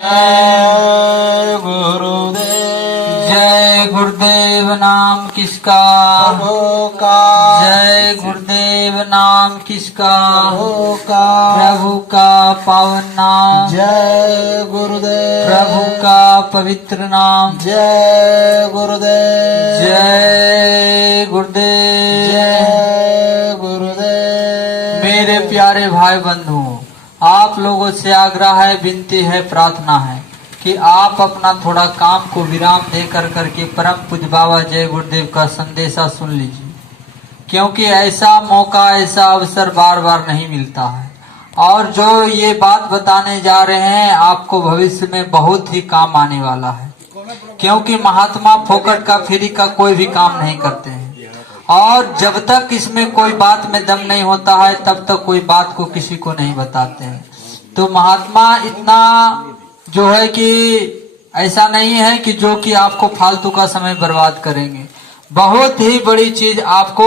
जय गुरुदेव। जय गुरुदेव नाम किसका? प्रभु का। जय गुरुदेव नाम किसका? प्रभु का। प्रभु का पावन नाम। जय गुरुदेव। प्रभु का पवित्र नाम। जय गुरुदेव। जय गुरुदेव। जय गुरुदेव। मेरे प्यारे भाई बंधुओं, आप लोगों से आग्रह है, विनती है, प्रार्थना है कि आप अपना थोड़ा काम को विराम दे करके परम पूज्य बाबा जय गुरुदेव का संदेशा सुन लीजिए, क्योंकि ऐसा मौका, ऐसा अवसर बार बार नहीं मिलता है। और जो ये बात बताने जा रहे हैं आपको भविष्य में बहुत ही काम आने वाला है, क्योंकि महात्मा फोकट का फ्री का कोई भी काम नहीं करते हैं। और जब तक इसमें कोई बात में दम नहीं होता है तब तक कोई बात को किसी को नहीं बताते हैं। तो महात्मा इतना जो है कि ऐसा नहीं है कि जो कि आपको फालतू का समय बर्बाद करेंगे। बहुत ही बड़ी चीज आपको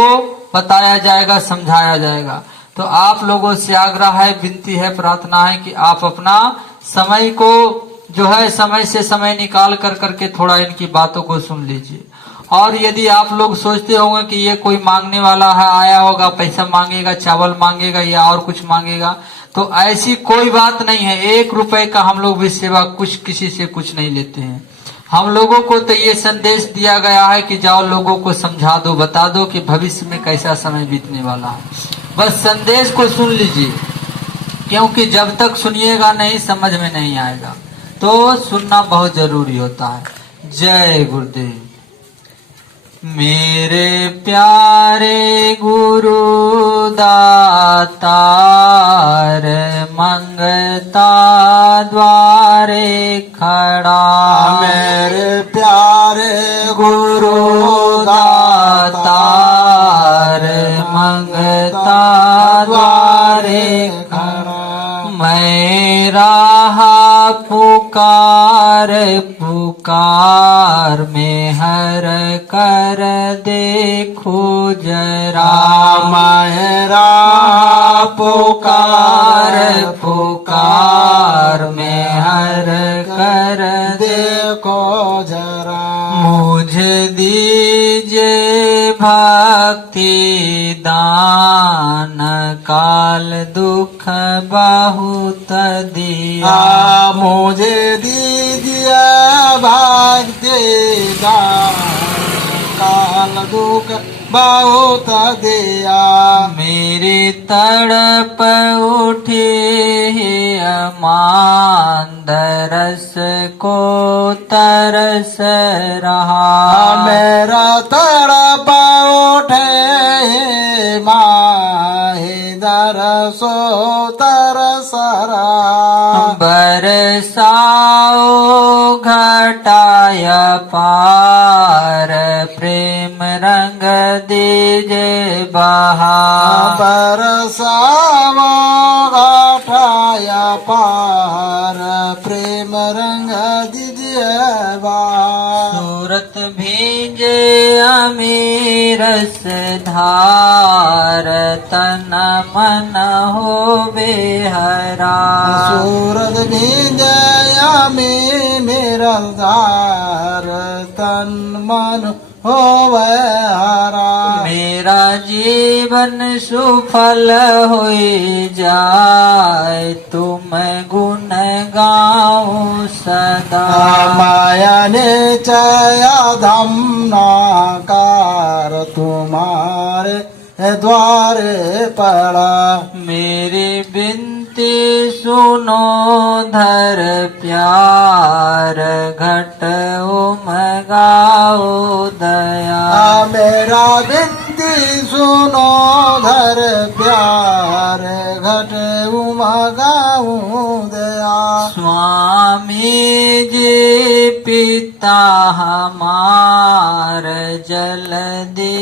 बताया जाएगा, समझाया जाएगा। तो आप लोगों से आग्रह है, विनती है, प्रार्थना है कि आप अपना समय को जो है समय से समय निकाल करके थोड़ा इनकी बातों को सुन लीजिए। और यदि आप लोग सोचते होंगे कि ये कोई मांगने वाला है, आया होगा, पैसा मांगेगा, चावल मांगेगा या और कुछ मांगेगा, तो ऐसी कोई बात नहीं है। 1 रुपए का हम लोग भी सेवा कुछ किसी से कुछ नहीं लेते हैं। हम लोगों को तो ये संदेश दिया गया है कि जाओ लोगों को समझा दो, बता दो कि भविष्य में कैसा समय बीतने वाला है। बस संदेश को सुन लीजिए, क्योंकि जब तक सुनिएगा नहीं समझ में नहीं आएगा। तो सुनना बहुत जरूरी होता है। जय गुरुदेव। मेरे प्यारे गुरु दातार, मंगता द्वारे खड़ा। मेरे प्यारे गुरु दातार, मंगता द्वारे खड़ा। मैं राह पुकार पुकार में हर कर देखो जरा। मेरा पुकार पुकार में हर कर देखो जरा। मुझे दीजिए भक्ति दान, काल दुख बहुत दिया। मुझे दीजिए भक्ति दान, काल दुख बहुत दिया। मेरी तड़प उठे अमान, दरस को तरस रहा। मेरा तड़प उठे माहे, दरसो तरस रहा। बरसाओ घटाय पार, प्रेम रंग दीजे बहा। बरसाओ घटाय पार, प्रेम रंग दीजिए बहा। सूरत भीजे अमीरस धार, तन मन हो बेहरा। सूरत भीजया में मेरा धार, तन मन होवे हरा। मेरा जीवन सुफल होई जाए, तुम गुण गाऊं सदा। माया ने चया धम नाकार, तुम्हारे द्वारे पड़ा। मेरी बिनती सुनो धर प्यार, घट उमगाओ दया। मेरा बिनती सुनो धर प्यार, घट उमगाऊं दया। स्वामी जी पिता हमार, जल्दी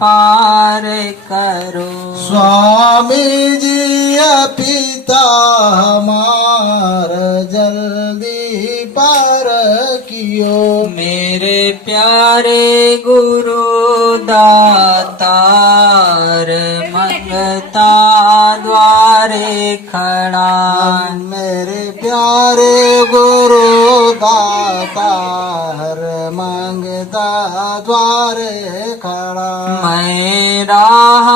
पार करो। स्वामी जी पिता हमार, जल्दी पार कियो। मेरे प्यारे गुरु दातार, मंगता द्वारे खड़ा। मेरे प्यारे गुरु अवतार मांगता द्वारे खड़ा। मैं राह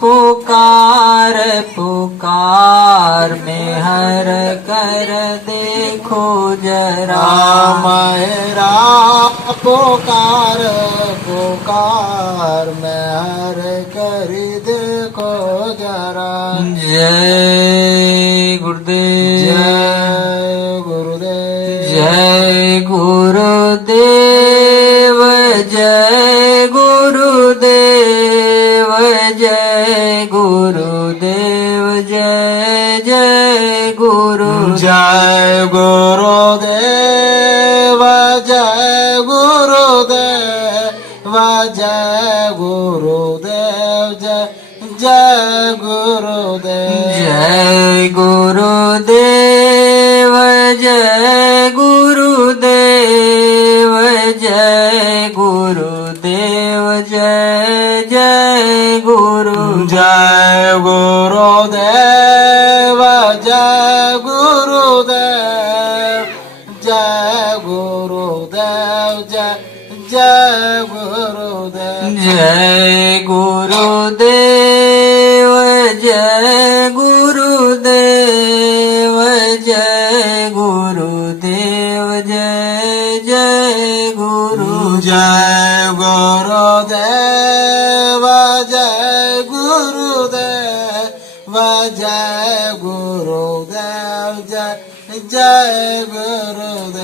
पुकार पुकार में हर कर देखो जरा। मेरा पुकार पुकार में हर कर देखो जरा। जय गुरुदेव जय गुरुदेव जय गुरुदेव जय गुरुदेव जय गुरुदेव जय जय गुरु जय गुरुदेव जय गुरुदेव जय गुरुदेव जय जय गुरुदेव। जय गुरुदेव जय गुरुदेव जय गुरुदेव जय जय गुरु जय गुरुदेव जय गुरुदेव जय गुरुदेव जय जय गुरुदेव। जय गुरुदेव जय गुरुदेव जय गुरुदेव जय जय गुरु जय गुरुदेव जय गुरुदेव जय गुरुदेव जय जय गुरुदेव।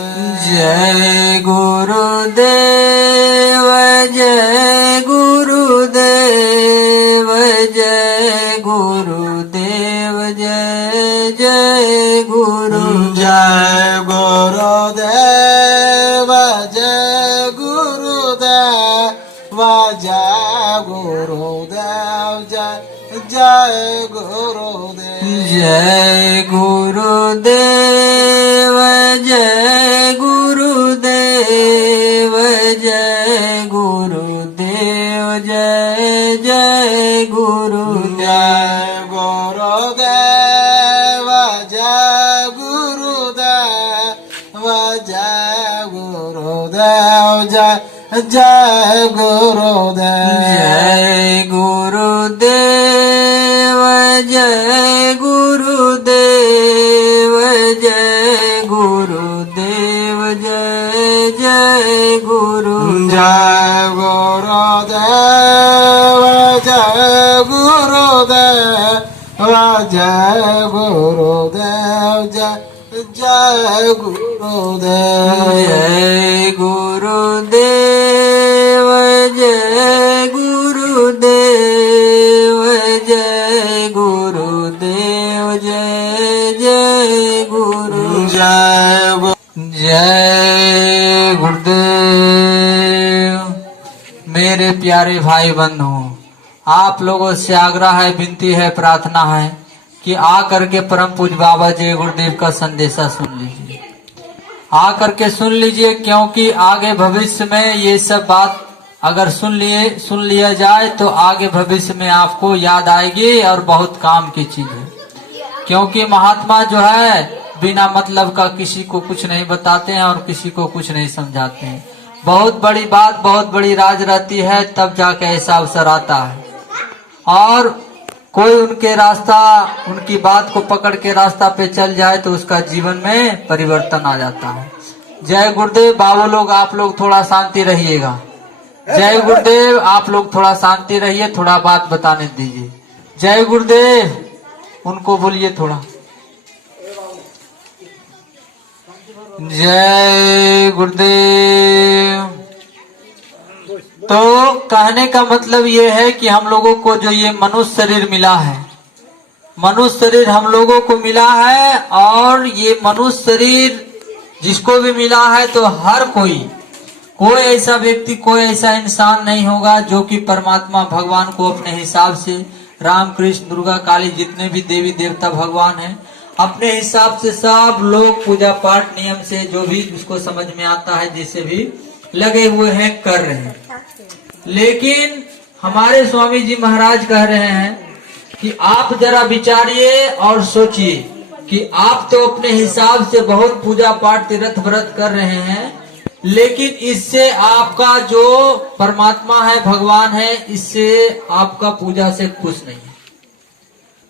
जय गुरुदेव जय गुरुदेव जय गुरुदेव जय जय गुरु जय गुरुदेव जय गुरुदेव जय गुरुदेव जय जय गुरुदेव। जय गुरुदेव जय गुरुदेव जय गुरुदेव जय जय गुरु जय गुरुदेव जय गुरुदेव जय गुरुदेव जय जय गुरुदेव। जय गुरुदेव जय गुरुदेव जय गुरुदेव जय जय गुरु जय गुरुदेव जय गुरुदेव जय गुरुदेव जय जय गुरुदेव। जय गुरुदेव जय गुरुदेव जय गुरुदेव जय जय गुरु जय गुरुदेव। मेरे प्यारे भाई बंधु, आप लोगों से आग्रह है, विनती है, प्रार्थना है कि आ करके परम पूज्य बाबा जय गुरुदेव का संदेशा सुन लीजिए, आ करके सुन लीजिए, क्योंकि आगे भविष्य में ये सब बात अगर सुन लिया जाए तो आगे भविष्य में आपको याद आएगी और बहुत काम की चीज है। क्योंकि महात्मा जो है बिना मतलब का किसी को कुछ नहीं बताते हैं और किसी को कुछ नहीं समझाते हैं। बहुत बड़ी बात, बहुत बड़ी राज रहती है, तब जाके ऐसा अवसर आता है। और कोई उनके रास्ता, उनकी बात को पकड़ के रास्ता पे चल जाए तो उसका जीवन में परिवर्तन आ जाता है। जय गुरुदेव। बाबू लोग, आप लोग थोड़ा शांति रहिएगा। जय गुरुदेव। आप लोग थोड़ा शांति रहिए, थोड़ा बात बताने दीजिए। जय गुरुदेव। उनको बोलिए थोड़ा। जय गुरुदेव। तो कहने का मतलब ये है कि हम लोगों को जो ये मनुष्य शरीर मिला है, मनुष्य शरीर हम लोगों को मिला है, और ये मनुष्य शरीर जिसको भी मिला है तो हर कोई ऐसा व्यक्ति, कोई ऐसा इंसान नहीं होगा जो कि परमात्मा भगवान को अपने हिसाब से, राम कृष्ण दुर्गा काली जितने भी देवी देवता भगवान हैं, अपने हिसाब से सब लोग पूजा पाठ नियम से जो भी उसको समझ में आता है जैसे भी लगे हुए हैं, कर रहे हैं। लेकिन हमारे स्वामी जी महाराज कह रहे हैं कि आप जरा विचारिए और सोचिए कि आप तो अपने हिसाब से बहुत पूजा पाठ तीर्थ व्रत कर रहे हैं, लेकिन इससे आपका जो परमात्मा है, भगवान है, इससे आपका पूजा से खुश नहीं है,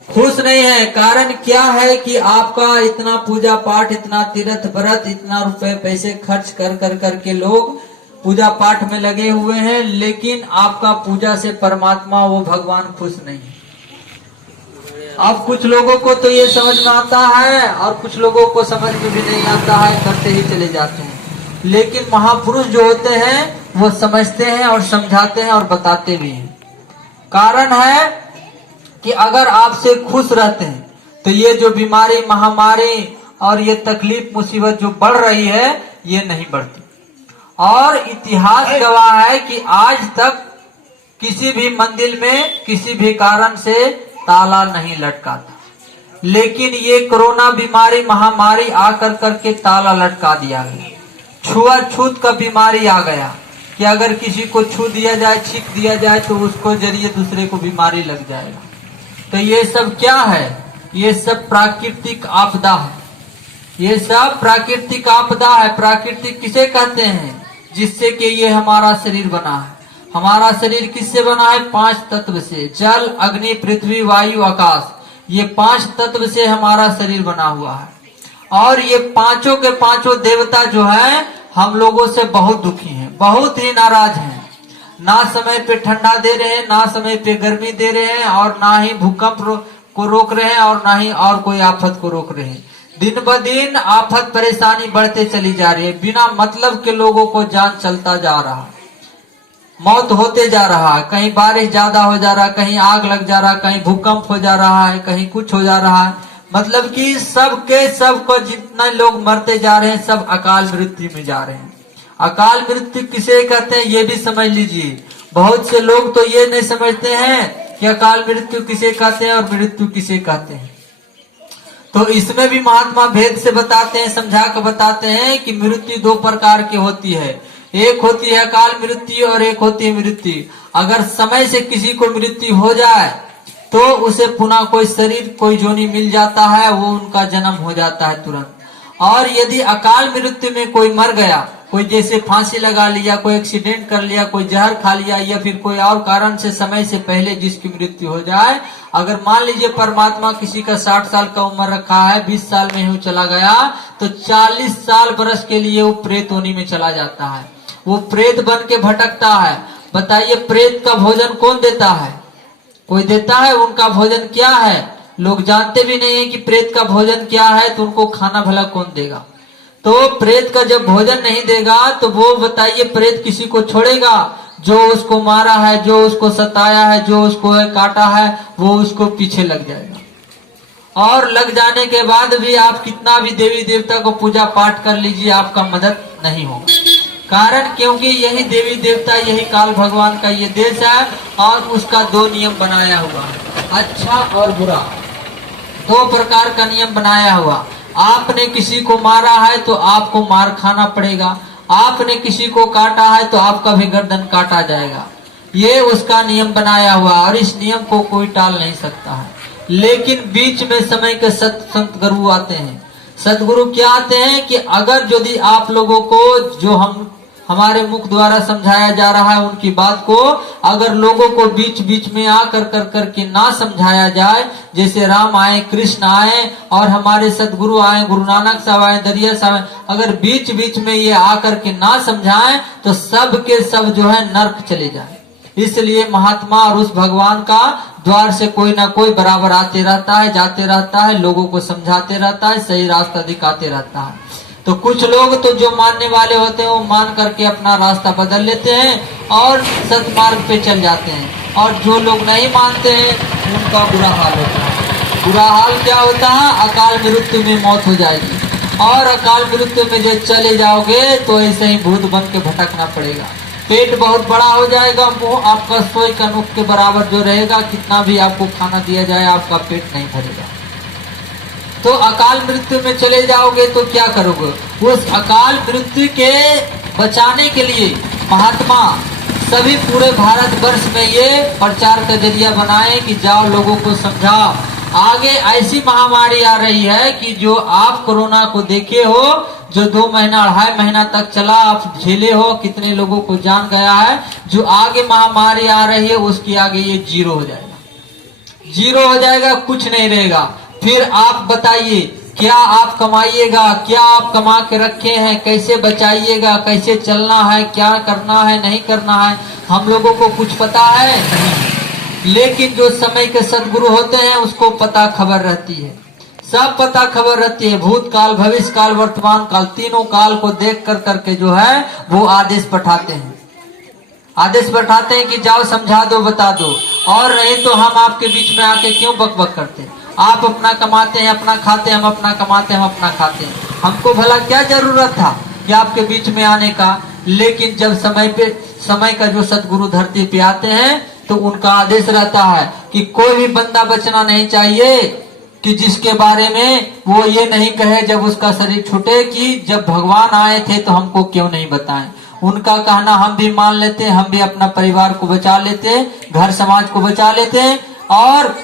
खुश नहीं है। कारण क्या है कि आपका इतना पूजा पाठ, इतना तीर्थ व्रत, इतना रुपए पैसे खर्च कर कर करके लोग पूजा पाठ में लगे हुए हैं, लेकिन आपका पूजा से परमात्मा, वो भगवान खुश नहीं है। अब कुछ लोगों को तो ये समझ में आता है और कुछ लोगों को समझ में भी नहीं आता है, करते ही चले जाते हैं। लेकिन महापुरुष जो होते हैं वो समझते हैं और समझाते हैं और बताते भी हैं। कारण है कि अगर आपसे खुश रहते हैं तो ये जो बीमारी, महामारी और ये तकलीफ, मुसीबत जो बढ़ रही है, ये नहीं बढ़ती। और इतिहास गवाह है कि आज तक किसी भी मंदिर में किसी भी कारण से ताला नहीं लटका था, लेकिन ये कोरोना बीमारी, महामारी आकर करके ताला लटका दिया गया। छुआछूत का बीमारी आ गया कि अगर किसी को छू दिया जाए, छींक दिया जाए तो उसको जरिए दूसरे को बीमारी लग जाएगा। तो ये सब क्या है? ये सब प्राकृतिक आपदा है, ये सब प्राकृतिक आपदा है। प्राकृतिक किसे कहते हैं? जिससे कि ये हमारा शरीर बना है। हमारा शरीर किससे बना है? 5 तत्व से, जल, अग्नि, पृथ्वी, वायु, आकाश। ये 5 तत्व से हमारा शरीर बना हुआ है। और ये पांचों के पांचों देवता जो हैं, हम लोगों से बहुत दुखी हैं, बहुत ही नाराज हैं। ना समय पे ठंडा दे रहे हैं, ना समय पे गर्मी दे रहे हैं, और ना ही भूकंप को रोक रहे हैं, और ना ही और कोई आफत को रोक रहे हैं। दिन ब दिन आफत परेशानी बढ़ते चली जा रही है। बिना मतलब के लोगों को जान चलता जा रहा है, मौत होते जा रहा है। कहीं बारिश ज्यादा हो जा रहा है, कहीं आग लग जा रहा है, कहीं भूकंप हो जा रहा है, कहीं कुछ हो जा रहा है। मतलब कि सबके सबको जितने लोग मरते जा रहे हैं, सब अकाल मृत्यु में जा रहे हैं। अकाल मृत्यु किसे कहते हैं ये भी समझ लीजिए। बहुत से लोग तो ये नहीं समझते हैं कि अकाल मृत्यु किसे कहते हैं और मृत्यु किसे कहते हैं। तो इसमें भी महात्मा भेद से बताते हैं, समझा कर बताते हैं कि मृत्यु 2 प्रकार की होती है। एक होती है अकाल मृत्यु और एक होती है मृत्यु। अगर समय से किसी को मृत्यु हो जाए तो उसे पुनः कोई शरीर, कोई जोनी मिल जाता है, वो उनका जन्म हो जाता है तुरंत। और यदि अकाल मृत्यु में कोई मर गया, कोई जैसे फांसी लगा लिया, कोई एक्सीडेंट कर लिया, कोई जहर खा लिया, या फिर कोई और कारण से समय से पहले जिसकी मृत्यु हो जाए, अगर मान लीजिए परमात्मा किसी का 60 साल का उम्र रखा है, 20 साल में ही चला गया, तो 40 साल बरस के लिए वो प्रेत होनी में चला जाता है। वो प्रेत बन के भटकता है। बताइए प्रेत का भोजन कौन देता है? कोई देता है? उनका भोजन क्या है? लोग जानते भी नहीं है कि प्रेत का भोजन क्या है, तो उनको खाना भला कौन देगा? तो प्रेत का जब भोजन नहीं देगा तो वो बताइए प्रेत किसी को छोड़ेगा? जो उसको मारा है, जो उसको सताया है, जो उसको काटा है, वो उसको पीछे लग जाएगा। और लग जाने के बाद भी आप कितना भी देवी देवता को पूजा पाठ कर लीजिए, आपका मदद नहीं होगा। कारण क्योंकि यही देवी देवता, यही काल भगवान का ये देश है, और उसका 2 नियम बनाया हुआ है, अच्छा और बुरा। 2 प्रकार का नियम बनाया हुआ। आपने किसी को मारा है तो आपको मार खाना पड़ेगा, आपने किसी को काटा है तो आपका भी गर्दन काटा जाएगा। ये उसका नियम बनाया हुआ, और इस नियम को कोई टाल नहीं सकता है। लेकिन बीच में समय के संत गुरु आते हैं। सदगुरु क्या आते हैं कि अगर यदि आप लोगों को जो हमारे मुख द्वारा समझाया जा रहा है उनकी बात को अगर लोगों को बीच बीच में आकर कर करके ना समझाया जाए, जैसे राम आए, कृष्ण आए, और हमारे सदगुरु आए, गुरु नानक साहब आए, दरिया साहब आए, अगर बीच बीच में ये आकर के ना समझाएं तो सब के सब जो है नर्क चले जाए। इसलिए महात्मा और उस भगवान का द्वार से कोई ना कोई बराबर आते रहता है, जाते रहता है, लोगों को समझाते रहता है, सही रास्ता दिखाते रहता है। तो कुछ लोग तो जो मानने वाले होते हैं वो मान करके अपना रास्ता बदल लेते हैं और सतमार्ग पे चल जाते हैं, और जो लोग नहीं मानते हैं उनका बुरा हाल होता है। बुरा हाल क्या होता है? अकाल मृत्यु में मौत हो जाएगी, और अकाल मृत्यु में जब चले जाओगे तो ऐसे ही भूत बन के भटकना पड़ेगा। पेट बहुत बड़ा हो जाएगा, मुंह आपका सोई का नुक के बराबर जो रहेगा, कितना भी आपको खाना दिया जाए आपका पेट नहीं भरेगा। तो अकाल मृत्यु में चले जाओगे तो क्या करोगे? उस अकाल मृत्यु के बचाने के लिए महात्मा सभी पूरे भारत वर्ष में ये प्रचार का जरिया बनाए कि जाओ लोगों को समझाओ। आगे ऐसी महामारी आ रही है कि जो आप कोरोना को देखे हो, जो 2 महीना 2.5 महीना तक चला, आप झेले हो, कितने लोगों को जान गया है। जो आगे महामारी आ रही है उसके आगे ये जीरो हो जाएगा, जीरो हो जाएगा, कुछ नहीं रहेगा। फिर आप बताइए क्या आप कमाइएगा, क्या आप कमा के रखे हैं, कैसे बचाइएगा, कैसे चलना है, क्या करना है, नहीं करना है, हम लोगों को कुछ पता है नहीं। लेकिन जो समय के सदगुरु होते हैं उसको पता खबर रहती है, सब पता खबर रहती है। भूतकाल, भविष्य काल, वर्तमान काल, तीनों काल को देख कर करके जो है वो आदेश पठाते हैं, आदेश पठाते हैं कि जाओ समझा दो, बता दो। और नहीं तो हम आपके बीच में आके क्यों बकबक करते हैं। आप अपना कमाते हैं, अपना खाते हैं, हम अपना कमाते हैं, हम अपना खाते हैं। हमको भला क्या जरूरत था कि आपके बीच में आने का। लेकिन जब समय का जो सदगुरु धरती पे आते हैं तो उनका आदेश रहता है कि कोई भी बंदा बचना नहीं चाहिए कि जिसके बारे में वो ये नहीं कहे जब उसका शरीर छूटे कि जब भगवान आए थे तो हमको क्यों नहीं बताएं। उनका कहना हम भी मान लेते, हम भी अपना परिवार को बचा लेते, घर समाज को बचा लेते, और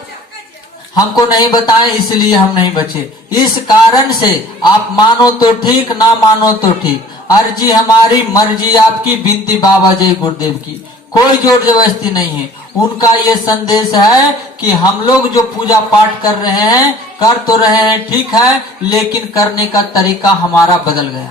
हमको नहीं बताएं इसलिए हम नहीं बचे। इस कारण से आप मानो तो ठीक, ना मानो तो ठीक, अर्जी हमारी, मर्जी आपकी, बिनती बाबा जय गुरुदेव की। कोई जोर जबरदस्ती नहीं है। उनका ये संदेश है कि हम लोग जो पूजा पाठ कर रहे हैं, कर तो रहे हैं ठीक है, लेकिन करने का तरीका हमारा बदल गया,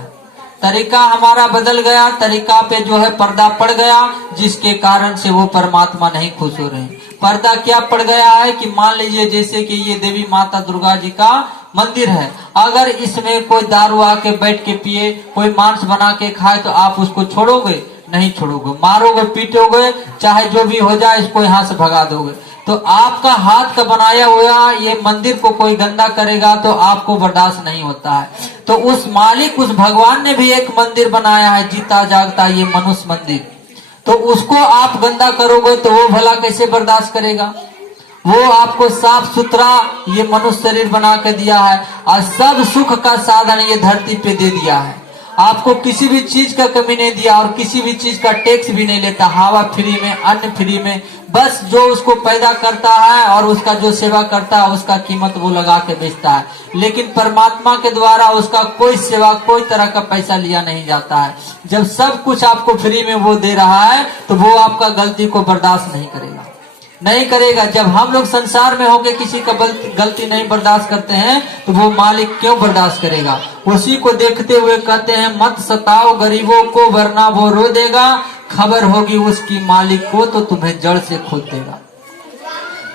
तरीका हमारा बदल गया, तरीका पे जो है पर्दा पड़ गया, जिसके कारण से वो परमात्मा नहीं खुश हो रहे हैं। पर्दा क्या पड़ गया है कि मान लीजिए जैसे कि ये देवी माता दुर्गा जी का मंदिर है, अगर इसमें कोई दारू आके बैठ के पिए, कोई मांस बना के खाए तो आप उसको छोड़ोगे? नहीं छोड़ोगे, मारोगे, पीटोगे, चाहे जो भी हो जाए, इसको यहाँ से भगा दोगे। तो आपका हाथ का बनाया हुआ ये मंदिर को कोई गंदा करेगा तो आपको बर्दाश्त नहीं होता है। तो उस मालिक, उस भगवान ने भी एक मंदिर बनाया है, जीता जागता ये मनुष्य मंदिर, तो उसको आप गंदा करोगे तो वो भला कैसे बर्दाश्त करेगा। वो आपको साफ सुथरा ये मनुष्य शरीर बना के दिया है और सब सुख का साधन ये धरती पे दे दिया है। आपको किसी भी चीज का कमी नहीं दिया और किसी भी चीज का टैक्स भी नहीं लेता। हवा फ्री में, अन्न फ्री में, बस जो उसको पैदा करता है और उसका जो सेवा करता है उसका कीमत वो लगा के बेचता है। लेकिन परमात्मा के द्वारा उसका कोई सेवा, कोई तरह का पैसा लिया नहीं जाता है। जब सब कुछ आपको फ्री में वो दे रहा है तो वो आपका गलती को बर्दाश्त नहीं करेगा, नहीं करेगा। जब हम लोग संसार में होके किसी का गलती नहीं बर्दाश्त करते हैं तो वो मालिक क्यों बर्दाश्त करेगा। उसी को देखते हुए कहते हैं मत सताओ गरीबों को वरना वो रो देगा, खबर होगी उसकी मालिक को तो तुम्हें जड़ से खोद देगा।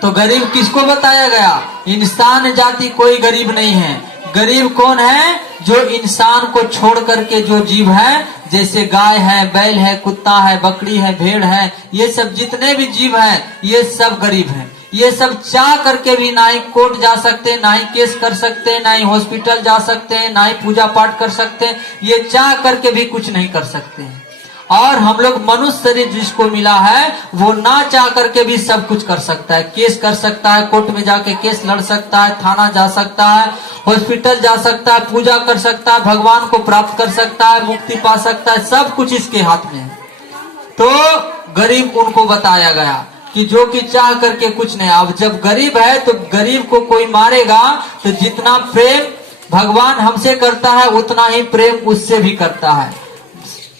तो गरीब किसको बताया गया? इंसान जाति कोई गरीब नहीं है। गरीब कौन है? जो इंसान को छोड़ करके जो जीव है, जैसे गाय है, बैल है, कुत्ता है, बकरी है, भेड़ है, ये सब जितने भी जीव हैं ये सब गरीब हैं। ये सब चाह करके भी ना ही कोर्ट जा सकते, ना ही केस कर सकते, ना ही हॉस्पिटल जा सकते, ना ही पूजा पाठ कर सकते, ये चाह करके भी कुछ नहीं कर सकते हैं। और हम लोग मनुष्य शरीर जिसको मिला है वो ना चाह करके भी सब कुछ कर सकता है, केस कर सकता है, कोर्ट में जाके केस लड़ सकता है, थाना जा सकता है, हॉस्पिटल जा सकता है, पूजा कर सकता है, भगवान को प्राप्त कर सकता है, मुक्ति पा सकता है, सब कुछ इसके हाथ में है। तो गरीब उनको बताया गया कि जो कि चाह करके कुछ नहीं। अब जब गरीब है तो गरीब को कोई मारेगा तो जितना प्रेम भगवान हमसे करता है उतना ही प्रेम उससे भी करता है।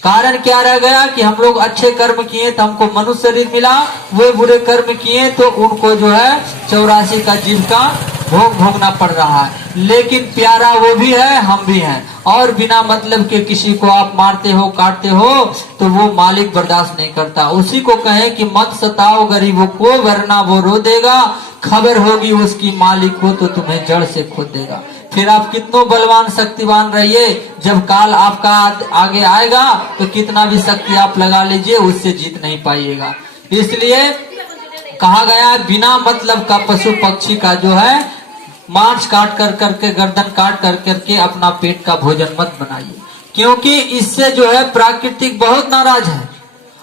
कारण क्या रह गया कि हम लोग अच्छे कर्म किए तो हमको मनुष्य शरीर मिला, वो बुरे कर्म किए तो उनको जो है 84 का जीव का भोग भोगना पड़ रहा है। लेकिन प्यारा वो भी है, हम भी हैं। और बिना मतलब के किसी को आप मारते हो, काटते हो तो वो मालिक बर्दाश्त नहीं करता। उसी को कहे कि मत सताओ गरीबों को वरना वो रो देगा, खबर होगी उसकी मालिक को तो तुम्हें जड़ से खोद देगा। फिर आप कितनों बलवान शक्तिवान रहिए, जब काल आपका आगे आएगा तो कितना भी शक्ति आप लगा लीजिए उससे जीत नहीं पाइएगा। इसलिए कहा गया बिना मतलब का पशु पक्षी का जो है मांस काट कर करके, गर्दन काट कर करके अपना पेट का भोजन मत बनाइए, क्योंकि इससे जो है प्राकृतिक बहुत नाराज है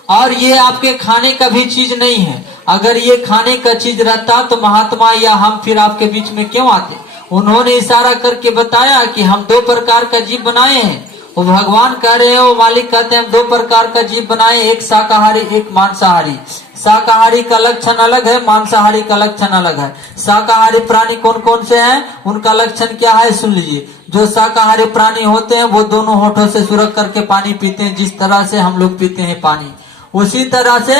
और ये आपके खाने का भी चीज नहीं है। अगर ये खाने का चीज रहता तो महात्मा या हम फिर आपके बीच में क्यों आते। उन्होंने इशारा करके बताया कि हम 2 प्रकार का जीव बनाए हैं। वो भगवान कह रहे हैं, वो मालिक कहते हैं हम 2 प्रकार का जीव बनाए, एक शाकाहारी एक मांसाहारी। शाकाहारी का लक्षण अलग है, मांसाहारी का लक्षण अलग है। शाकाहारी प्राणी कौन कौन से हैं, उनका लक्षण क्या है सुन लीजिए। जो शाकाहारी प्राणी होते हैं वो दोनों होठों से सुरख करके पानी पीते हैं, जिस तरह से हम लोग पीते हैं पानी। उसी तरह से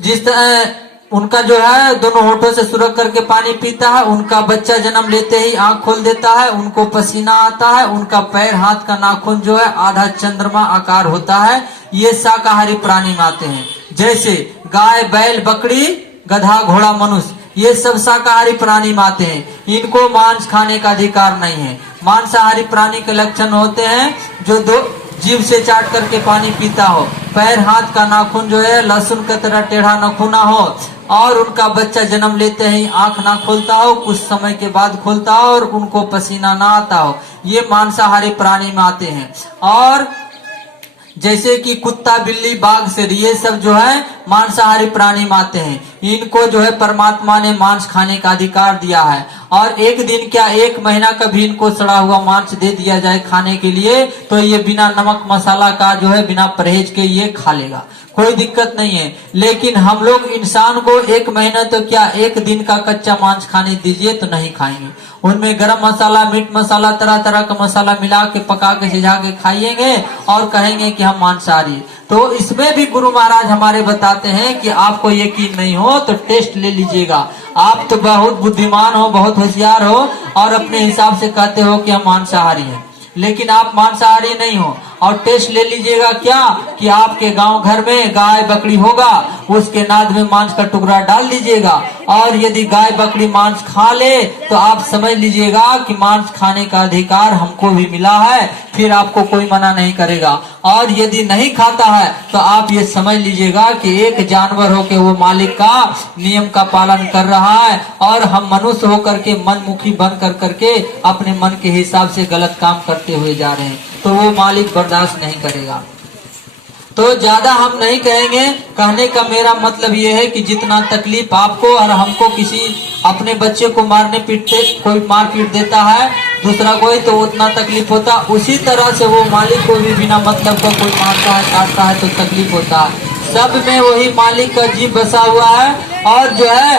जिस तरह उनका जो है दोनों होठों से सुरख करके पानी पीता है, उनका बच्चा जन्म लेते ही आंख खोल देता है, उनको पसीना आता है, उनका पैर हाथ का नाखून जो है आधा चंद्रमा आकार होता है। ये शाकाहारी प्राणी में आते हैं। जैसे गाय, बैल, बकरी, गधा, घोड़ा, मनुष्य, ये सब शाकाहारी प्राणी में आते हैं। इनको मांस खाने का अधिकार नहीं है। मांसाहारी प्राणी के लक्षण होते हैं जो दो जीभ से चाट करके पानी पीता हो, पैर हाथ का नाखून जो है लहसुन की तरह टेढ़ा नखूना हो, और उनका बच्चा जन्म लेते ही आंख ना खोलता हो, कुछ समय के बाद खोलता हो, और उनको पसीना ना आता हो। ये मांसाहारी प्राणी में आते हैं। और जैसे कि कुत्ता, बिल्ली, बाघ, शेर, ये सब जो है मांसाहारी प्राणी में आते हैं। इनको जो है परमात्मा ने मांस खाने का अधिकार दिया है। और एक दिन क्या 1 महीना का भी इनको सड़ा हुआ मांस दे दिया जाए खाने के लिए, तो ये बिना नमक मसाला का जो है बिना परहेज के ये खा लेगा, कोई दिक्कत नहीं है। लेकिन हम लोग इंसान को 1 महीना तो क्या 1 दिन का कच्चा मांस खाने दीजिए तो नहीं खाएंगे। उनमें गरम मसाला, मीट मसाला, तरह तरह का मसाला मिला के पका के सिझा के खाइएंगे और कहेंगे कि हम मांसाहारी। तो इसमें भी गुरु महाराज हमारे बताते हैं कि आपको यकीन नहीं हो तो टेस्ट ले लीजिएगा। आप तो बहुत बुद्धिमान हो, बहुत होशियार हो, और अपने हिसाब से कहते हो कि हम मांसाहारी हैं, लेकिन आप मांसाहारी नहीं हो। और टेस्ट ले लीजिएगा क्या कि आपके गांव घर में गाय बकरी होगा, उसके नाद में मांस का टुकड़ा डाल दीजिएगा, और यदि गाय बकरी मांस खा ले तो आप समझ लीजिएगा कि मांस खाने का अधिकार हमको भी मिला है, फिर आपको कोई मना नहीं करेगा। और यदि नहीं खाता है तो आप ये समझ लीजिएगा कि एक जानवर होके वो मालिक का नियम का पालन कर रहा है, और हम मनुष्य होकर के मनमुखी बन कर करके अपने मन के हिसाब से गलत काम करते हुए जा रहे हैं, तो वो मालिक बर्दाश्त नहीं करेगा। तो ज्यादा हम नहीं कहेंगे। कहने का मेरा मतलब ये है कि जितना तकलीफ आपको और हमको किसी अपने बच्चे को मारने पीटते कोई मार पीट देता है दूसरा कोई, तो उतना तकलीफ होता, उसी तरह से वो मालिक को भी बिना मतलब का कोई मारता है काटता है तो तकलीफ होता है। सब में वही मालिक का जीव बसा हुआ है, और जो है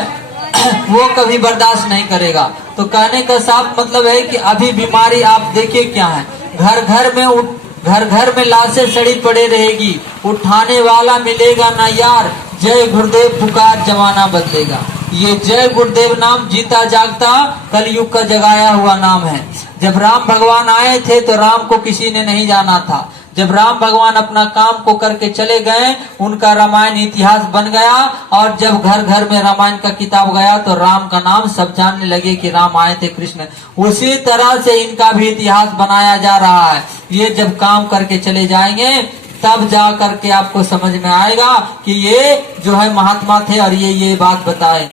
वो कभी बर्दाश्त नहीं करेगा। तो कहने का साफ मतलब है कि अभी बीमारी आप देखिए क्या है, घर घर में लाशें सड़ी पड़े रहेगी, उठाने वाला मिलेगा ना यार, जय गुरुदेव पुकार जमाना बदलेगा। ये जय गुरुदेव नाम जीता जागता कलयुग का जगाया हुआ नाम है। जब राम भगवान आए थे तो राम को किसी ने नहीं जाना था। जब राम भगवान अपना काम को करके चले गए, उनका रामायण इतिहास बन गया, और जब घर घर में रामायण का किताब गया तो राम का नाम सब जानने लगे कि राम आए थे कृष्ण। उसी तरह से इनका भी इतिहास बनाया जा रहा है। ये जब काम करके चले जाएंगे तब जा करके आपको समझ में आएगा कि ये जो है महात्मा थे और ये बात बताए।